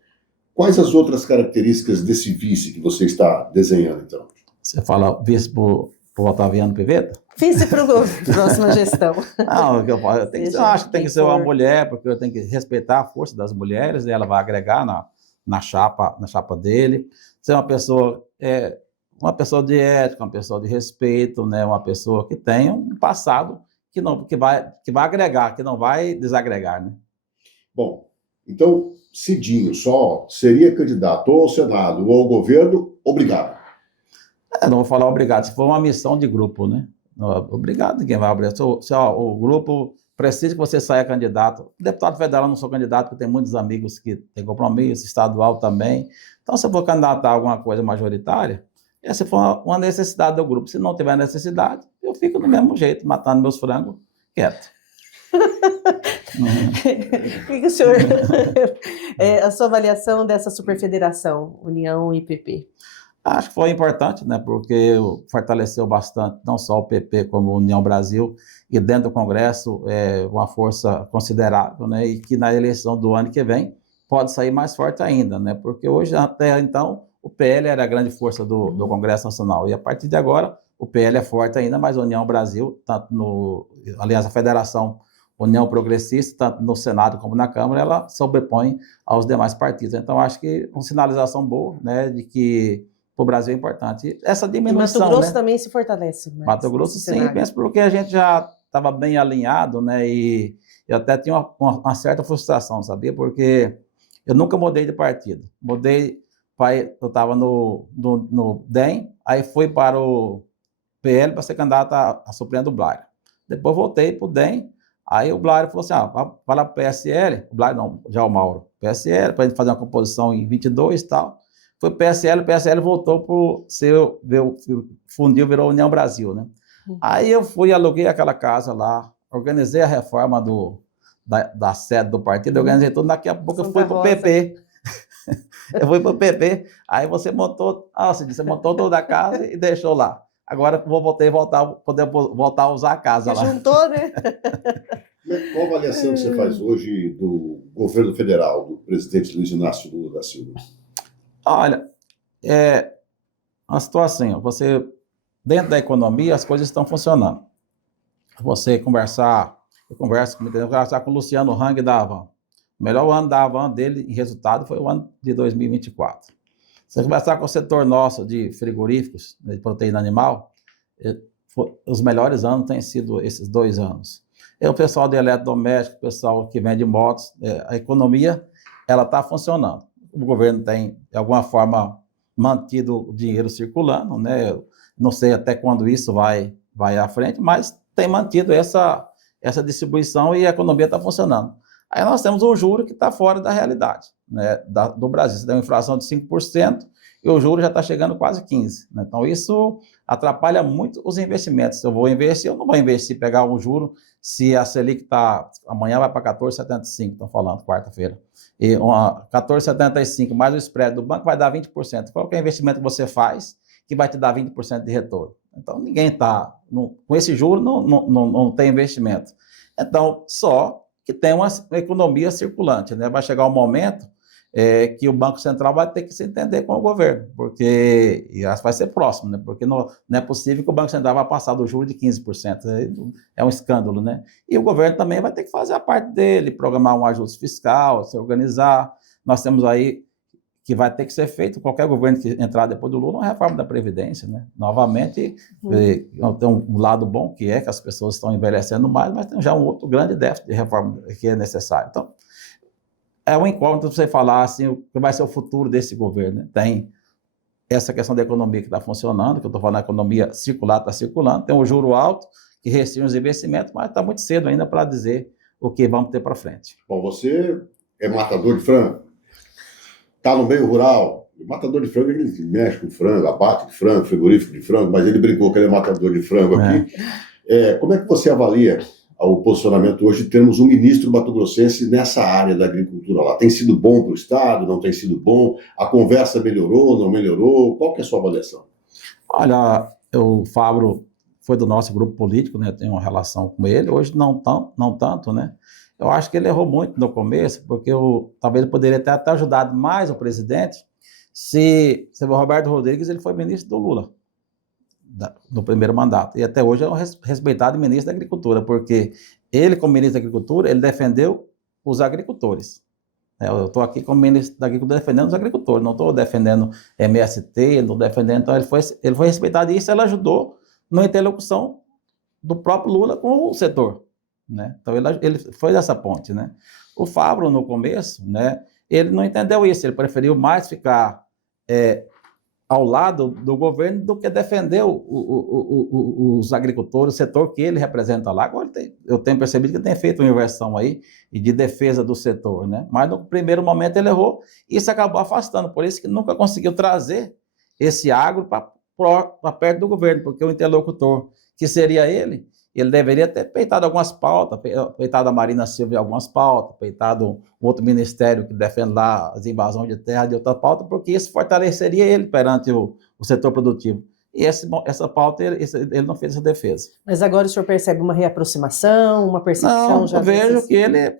Quais as outras características desse vice que você está desenhando, então? Você fala vice para o Otaviano Pivetta? Vice para a próxima gestão. Não, eu acho que tem que ser uma mulher, porque eu tenho que respeitar a força das mulheres, e ela vai agregar na chapa dele. Ser uma pessoa de ética, uma pessoa de respeito, né? Uma pessoa que tenha um passado que vai agregar, que não vai desagregar, né? Bom, então, Cidinho só seria candidato ou ao Senado ou ao governo, obrigado. Não vou falar obrigado, se for uma missão de grupo, né? Obrigado, quem vai obrigar. Se o grupo precisa que você saia candidato, deputado federal não sou candidato, porque tem muitos amigos que têm compromisso, estadual também. Então, se eu for candidatar a alguma coisa majoritária, se for uma necessidade do grupo, se não tiver necessidade, eu fico do mesmo jeito, matando meus frangos, quieto. O senhor, a sua avaliação dessa superfederação, União e PP? Acho que foi importante, né, porque fortaleceu bastante, não só o PP como a União Brasil, e dentro do Congresso uma força considerável, né, e que na eleição do ano que vem pode sair mais forte ainda, né, porque hoje, até então, o PL era a grande força do Congresso Nacional, e a partir de agora, o PL é forte ainda, mas a União Brasil, aliás, a Federação União Progressista, tanto no Senado como na Câmara, ela sobrepõe aos demais partidos. Então, acho que uma sinalização boa, né, de que para o Brasil é importante. Essa diminuição, Mato Grosso, né, também se fortalece. Mato Grosso, sim, penso porque a gente já estava bem alinhado, né, e eu até tinha uma certa frustração, sabia? Porque eu nunca mudei de partido. Eu estava no DEM, aí fui para o PL para ser candidato a suplente do Blairo. Depois voltei para o DEM, aí o Blairo falou assim, vai lá para o PSL, o Blairo não, já o Mauro, PSL, para a gente fazer uma composição em 22 e tal. Foi o PSL voltou para fundiu, virou União Brasil, né? Aí eu fui, aluguei aquela casa lá, organizei a reforma da sede do partido, organizei tudo, daqui a pouco eu fui para o PP. Eu fui para o PP, aí você montou toda a casa e deixou lá. Agora vou poder voltar a usar a casa lá. Juntou, né? Qual a avaliação que você faz hoje do governo federal, do presidente Luiz Inácio Lula da Silva? Olha, a situação, dentro da economia, as coisas estão funcionando. Eu converso com o Luciano Hang da Avan. O melhor ano da Avan dele em resultado foi o ano de 2024. Se você conversar com o setor nosso de frigoríficos, de proteína animal, os melhores anos têm sido esses 2 anos. O pessoal de eletrodoméstico, o pessoal que vende motos, a economia, ela está funcionando. O governo tem, de alguma forma, mantido o dinheiro circulando, né? Eu não sei até quando isso vai à frente, mas tem mantido essa distribuição e a economia está funcionando. Aí nós temos um juro que está fora da realidade, né, do Brasil. Você tem uma inflação de 5% e o juro já está chegando quase 15%. Né? Então, isso atrapalha muito os investimentos. Se eu vou investir, eu não vou investir, pegar um juro, se a Selic amanhã vai para 14,75%, estão falando, quarta-feira. E 14,75% mais o spread do banco vai dar 20%. Qual que é o investimento que você faz que vai te dar 20% de retorno? Então, ninguém está... Com esse juro, não tem investimento. Então, só que tem uma economia circulante, né? Vai chegar um momento que o Banco Central vai ter que se entender com o governo, porque vai ser próximo, né? Porque não é possível que o Banco Central vá passar do juro de 15%, é um escândalo, né? E o governo também vai ter que fazer a parte dele, programar um ajuste fiscal, se organizar. Nós temos aí que vai ter que ser feito, qualquer governo que entrar depois do Lula, uma reforma da Previdência, né? Novamente, tem um lado bom, que é que as pessoas estão envelhecendo mais, mas tem já um outro grande déficit de reforma que é necessário. Então, é um incógnito você falar assim, o que vai ser o futuro desse governo, né? Tem essa questão da economia que está funcionando, que eu estou falando, a economia circular está circulando, tem um juro alto, que restringe os investimentos, mas está muito cedo ainda para dizer o que vamos ter para frente. Bom, você é matador de frango, está no meio rural. O matador de frango, ele mexe com frango, abate de frango, frigorífico de frango, mas ele brincou que ele é matador de frango aqui. Como é que você avalia o posicionamento hoje de termos um ministro mato-grossense nessa área da agricultura lá? Tem sido bom para o Estado, não tem sido bom? A conversa melhorou, não melhorou? Qual que é a sua avaliação? Olha, o Fábio foi do nosso grupo político, né? Eu tenho uma relação com ele, hoje não tanto, né? Eu acho que ele errou muito no começo, porque talvez ele poderia ter até ajudado mais o presidente se o Roberto Rodrigues ele foi ministro do Lula, no primeiro mandato. E até hoje é um respeitado ministro da Agricultura, porque ele, como ministro da Agricultura, ele defendeu os agricultores. Eu estou aqui como ministro da Agricultura defendendo os agricultores, não estou defendendo MST, não defendendo... Então, ele foi respeitado e isso ele ajudou na interlocução do próprio Lula com o setor. Né? Então, ele foi dessa ponte. Né? O Fábio, no começo, né, ele não entendeu isso, ele preferiu mais ficar ao lado do governo do que defender os agricultores, o setor que ele representa lá. Agora, eu tenho percebido que ele tem feito uma inversão aí de defesa do setor, né? Mas no primeiro momento ele errou e isso acabou afastando, por isso que nunca conseguiu trazer esse agro para perto do governo, porque o interlocutor, que seria ele deveria ter peitado algumas pautas, peitado a Marina Silva em algumas pautas, peitado um outro ministério que defende lá as invasões de terra de outra pauta, porque isso fortaleceria ele perante o setor produtivo. E essa pauta, ele não fez essa defesa. Mas agora o senhor percebe uma reaproximação, uma percepção? Não, eu vejo que ele,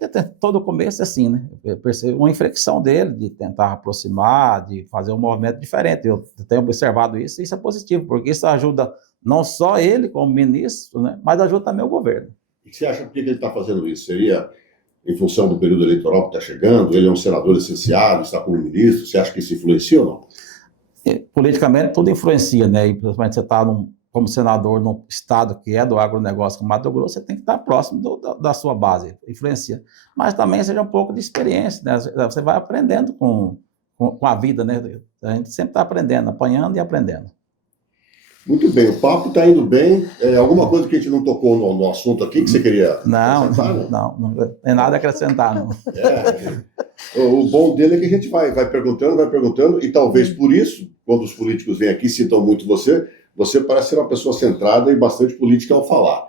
todo o começo é assim, né? Eu percebo uma inflexão dele, de tentar aproximar, de fazer um movimento diferente. Eu tenho observado isso, e isso é positivo, porque isso ajuda não só ele como ministro, né, mas ajuda também o governo. E você acha que ele está fazendo isso? Seria em função do período eleitoral que está chegando? Ele é um senador licenciado, está como ministro, você acha que isso influencia ou não? Politicamente tudo influencia, né? E principalmente você está como senador num estado que é do agronegócio como Mato Grosso, você tem que estar próximo da sua base, influencia. Mas também seja um pouco de experiência, né? Você vai aprendendo com a vida, né? A gente sempre está aprendendo, apanhando e aprendendo. Muito bem, o papo está indo bem. Alguma coisa que a gente não tocou no assunto aqui que você queria acrescentar? Não tem nada a acrescentar, não. O bom dele é que a gente vai perguntando, e talvez por isso, quando os políticos vêm aqui e citam muito você parece ser uma pessoa centrada e bastante política ao falar.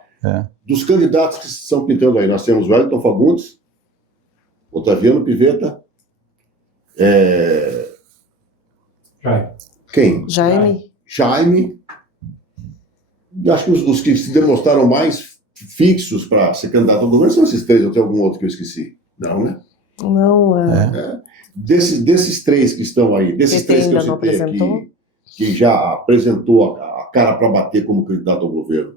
Dos candidatos que estão pintando aí, nós temos o Wellington Fagundes, Otaviano Pivetta, quem? Jaime. Acho que os que se demonstraram mais fixos para ser candidato ao governo são esses três, ou tem algum outro que eu esqueci? Não, né? Não, Desses três que estão aí, desses três que eu citei aqui, que já apresentou a cara para bater como candidato ao governo,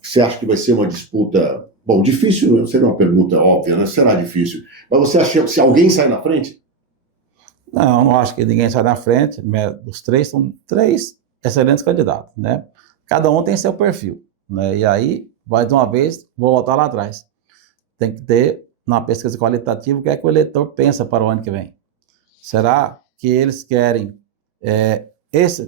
você acha que vai ser uma disputa... Bom, difícil, não seria uma pergunta óbvia, né? Será difícil. Mas você acha que se alguém sai na frente? Não acho que ninguém sai na frente. Os três são três excelentes candidatos, né? Cada um tem seu perfil, né? E aí, mais uma vez, vou voltar lá atrás. Tem que ter, na pesquisa qualitativa, o que é que o eleitor pensa para o ano que vem. Será que eles querem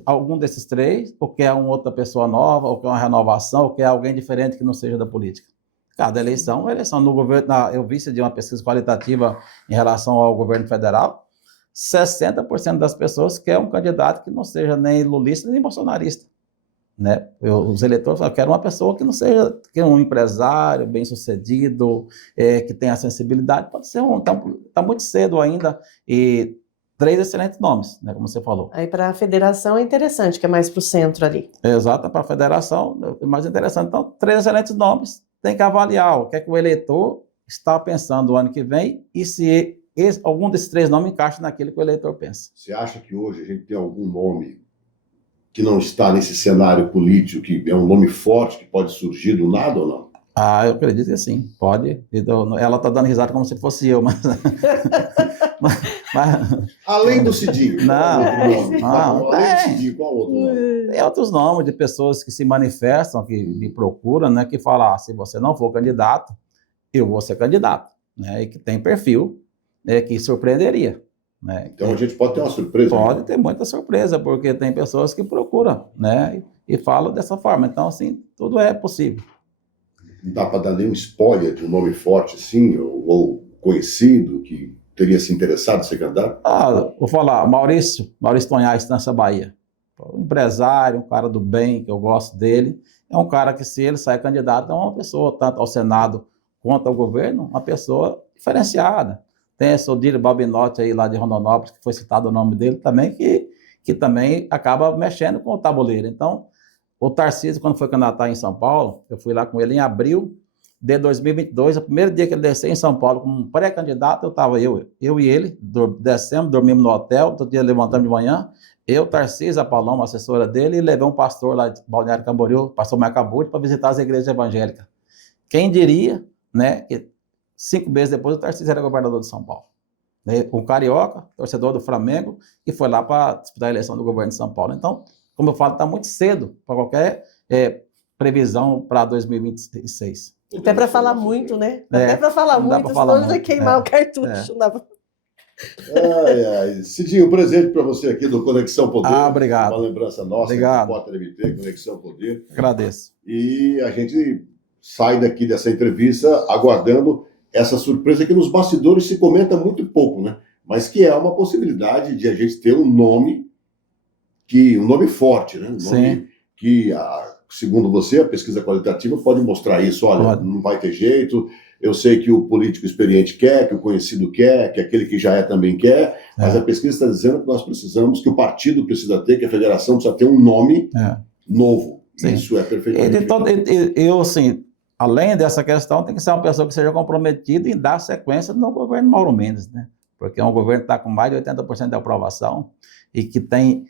algum desses três, ou quer uma outra pessoa nova, ou quer uma renovação, ou quer alguém diferente que não seja da política? Cada eleição, uma eleição no governo, eu vi de uma pesquisa qualitativa em relação ao governo federal, 60% das pessoas quer um candidato que não seja nem lulista nem bolsonarista, né? Os eleitores falam, eu quero uma pessoa que não seja que é um empresário bem-sucedido, que tenha sensibilidade, pode ser tá muito cedo ainda, e 3 excelentes nomes, né, como você falou. Aí para a federação é interessante, que é mais para o centro ali. Exato, para a federação é mais interessante. Então, 3 excelentes nomes, tem que avaliar o que é que o eleitor está pensando o ano que vem e se algum desses 3 nomes encaixa naquilo que o eleitor pensa. Você acha que hoje a gente tem algum nome que não está nesse cenário político, que é um nome forte, que pode surgir do nada ou não? Ah, eu acredito que sim, pode. Ela está dando risada como se fosse eu, mas... Além do Cidinho. Não, além do Cidinho, qual outro nome? Tem outros nomes de pessoas que se manifestam, que me procuram, né, que falam, se você não for candidato, eu vou ser candidato, né, e que tem perfil, né, que surpreenderia. Né? Então a gente pode ter uma surpresa. Pode ter muita surpresa, porque tem pessoas que procuram, né, e falam dessa forma. Então, assim, tudo é possível. Não dá para dar nenhum spoiler de um nome forte, assim, ou conhecido, que teria se interessado em ser candidato? Vou falar, Maurício Tonhais, nessa Bahia. Um empresário, um cara do bem, que eu gosto dele. É um cara que, se ele sair candidato, é uma pessoa, tanto ao Senado quanto ao governo, uma pessoa diferenciada. Tem esse Odílio Balbinotti aí lá de Rondonópolis, que foi citado o nome dele também, que também acaba mexendo com o tabuleiro. Então, o Tarcísio, quando foi candidatar em São Paulo, eu fui lá com ele em abril de 2022, o primeiro dia que ele desceu em São Paulo como pré-candidato, eu e ele, descemos, dormimos no hotel, todo dia levantamos de manhã, eu, Tarcísio, a Paloma, assessora dele, e levei um pastor lá de Balneário Camboriú, pastor Marcabute, para visitar as igrejas evangélicas. Quem diria, né, que 5 meses depois o Tarcísio era governador de São Paulo. Um carioca, torcedor do Flamengo, e foi lá para disputar a eleição do governo de São Paulo. Então, como eu falo, está muito cedo para qualquer previsão para 2026. Até para falar muito, né? Até para falar muito, senão vai queimar o cartucho. Cidinho, um presente para você aqui do Conexão Poder. Obrigado. Uma lembrança nossa, obrigado. Repórter MT, Conexão Poder. Agradeço. E a gente sai daqui dessa entrevista aguardando essa surpresa que nos bastidores se comenta muito pouco, né? Mas que é uma possibilidade de a gente ter um nome forte, né? Um nome que, segundo você, a pesquisa qualitativa pode mostrar isso. Olha, não vai ter jeito. Eu sei que o político experiente quer, que o conhecido quer, que aquele que já é também quer, mas a pesquisa está dizendo que nós precisamos, que o partido precisa ter, que a federação precisa ter um nome novo. Sim. Isso é perfeitamente. Eu, assim, além dessa questão, tem que ser uma pessoa que seja comprometida em dar sequência no governo Mauro Mendes, né? Porque é um governo que está com mais de 80% de aprovação e que tem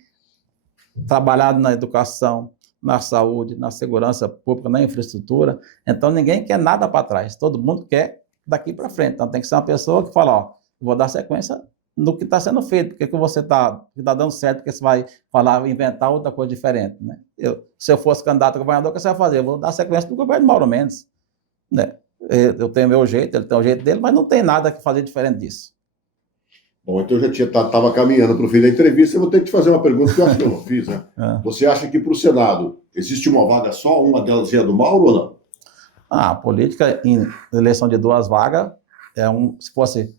trabalhado na educação, na saúde, na segurança pública, na infraestrutura. Então, ninguém quer nada para trás. Todo mundo quer daqui para frente. Então, tem que ser uma pessoa que fala, vou dar sequência no que está sendo feito, porque que você está dando certo, porque você vai falar, inventar outra coisa diferente, né? Se eu fosse candidato a governador, o que você vai fazer? Eu vou dar sequência do governo Mauro Mendes, né? Eu tenho meu jeito, ele tem o jeito dele, mas não tem nada que fazer diferente disso. Bom, então eu já estava caminhando para o fim da entrevista, eu vou ter que te fazer uma pergunta que eu acho que eu não fiz, né? Você acha que para o Senado existe uma vaga só, uma delas é a do Mauro ou não? A política em eleição de 2 vagas, se fosse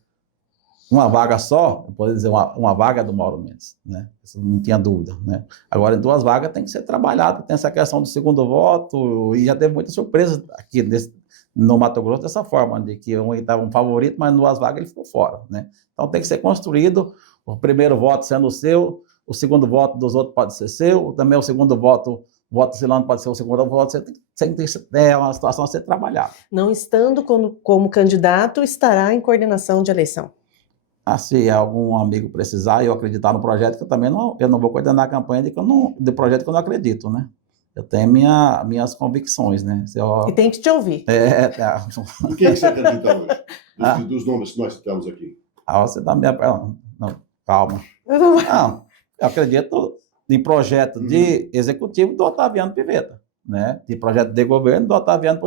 uma vaga só, eu poderia dizer uma vaga do Mauro Mendes, né? Isso não tinha dúvida, né? Agora, em 2 vagas tem que ser trabalhado, tem essa questão do segundo voto, e já teve muitas surpresas aqui no Mato Grosso dessa forma, de que um estava um favorito, mas em 2 vagas ele ficou fora, né? Então tem que ser construído, o primeiro voto sendo o seu, o segundo voto dos outros pode ser seu, também o segundo voto do Silano pode ser o segundo voto, é uma situação a ser trabalhada. Não estando como candidato, estará em coordenação de eleição. Se algum amigo precisar e eu acreditar no projeto, que eu também não vou coordenar a campanha de projeto que eu não acredito, né? Eu tenho minhas convicções, né? E tem que te ouvir. Em quem você acredita hoje? Dos nomes que nós citamos aqui. Você dá minha... Não, calma. Não, eu acredito em projeto de executivo do Otaviano Pivetta, né? De projeto de governo do Otaviano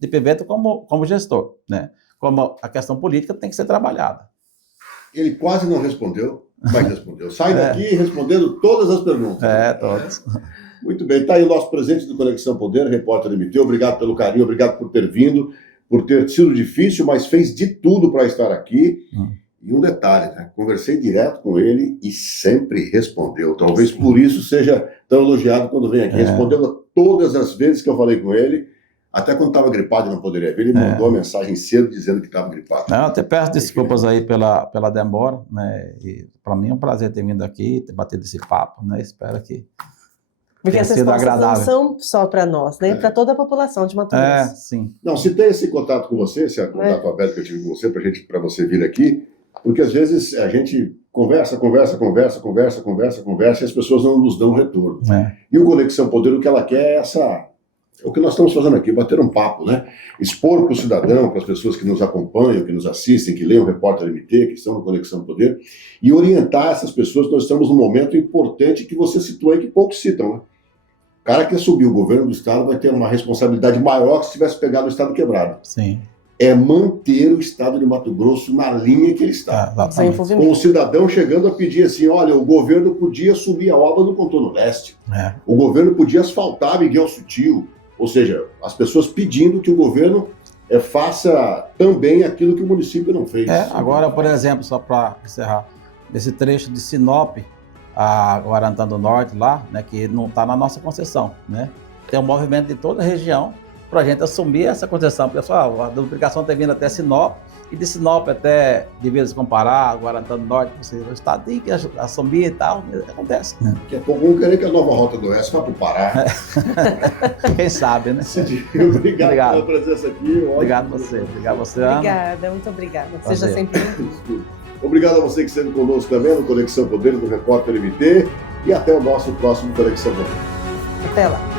de Pivetta como gestor, né? Como a questão política tem que ser trabalhada. Ele quase não respondeu, mas respondeu. Sai daqui respondendo todas as perguntas. Todas. Muito bem, está aí o nosso presente do Conexão Poder, repórter MT. Obrigado pelo carinho, obrigado por ter vindo. por ter sido difícil, mas fez de tudo para estar aqui. E um detalhe, né? Conversei direto com ele e sempre respondeu. Talvez por isso seja tão elogiado quando vem aqui. Respondeu todas as vezes que eu falei com ele, até quando estava gripado e não poderia vir, ele mandou a mensagem cedo dizendo que estava gripado. Eu até peço desculpas aí pela demora, né? E para mim é um prazer ter vindo aqui, ter batido esse papo, né? Espero que Porque essas respostas não são só para nós, né? Para toda a população de Mato Grosso. Sim. Não, se tem esse contato com você, esse contato aberto que eu tive com você, para você vir aqui, porque às vezes a gente conversa e as pessoas não nos dão retorno. E o Conexão Poder, o que ela quer é o que nós estamos fazendo aqui, bater um papo, né? Expor para o cidadão, para as pessoas que nos acompanham, que nos assistem, que leem o Repórter MT, que estão no Conexão Poder, e orientar essas pessoas. Nós estamos num momento importante que você citou aí, que poucos citam, né? O cara que assumiu o governo do estado vai ter uma responsabilidade maior que se tivesse pegado o estado quebrado. Sim. É manter o estado de Mato Grosso na linha que ele está. Com o cidadão chegando a pedir assim, olha, o governo podia subir a obra do contorno leste. O governo podia asfaltar Miguel Sutil. Ou seja, as pessoas pedindo que o governo faça também aquilo que o município não fez. Agora, por exemplo, só para encerrar, esse trecho de Sinop a Guarantã do Norte lá, né, que não está na nossa concessão, né? Tem um movimento de toda a região para a gente assumir essa concessão. Pessoal, a duplicação está vindo até Sinop, e de Sinop até Divisas com Pará, Guarantã do Norte, o estado tem que assumir e tal, acontece. Daqui a pouco vamos querer que a nova rota do Oeste vá para o Pará. Quem sabe, né? Obrigado pela presença aqui. Obrigado a você. Obrigado a você, Ana. Obrigada, muito obrigada. Seja sempre bem-vindo. Obrigado a você que esteve conosco também no Conexão Poder do Repórter MT, e até o nosso próximo Conexão Poder. Até lá.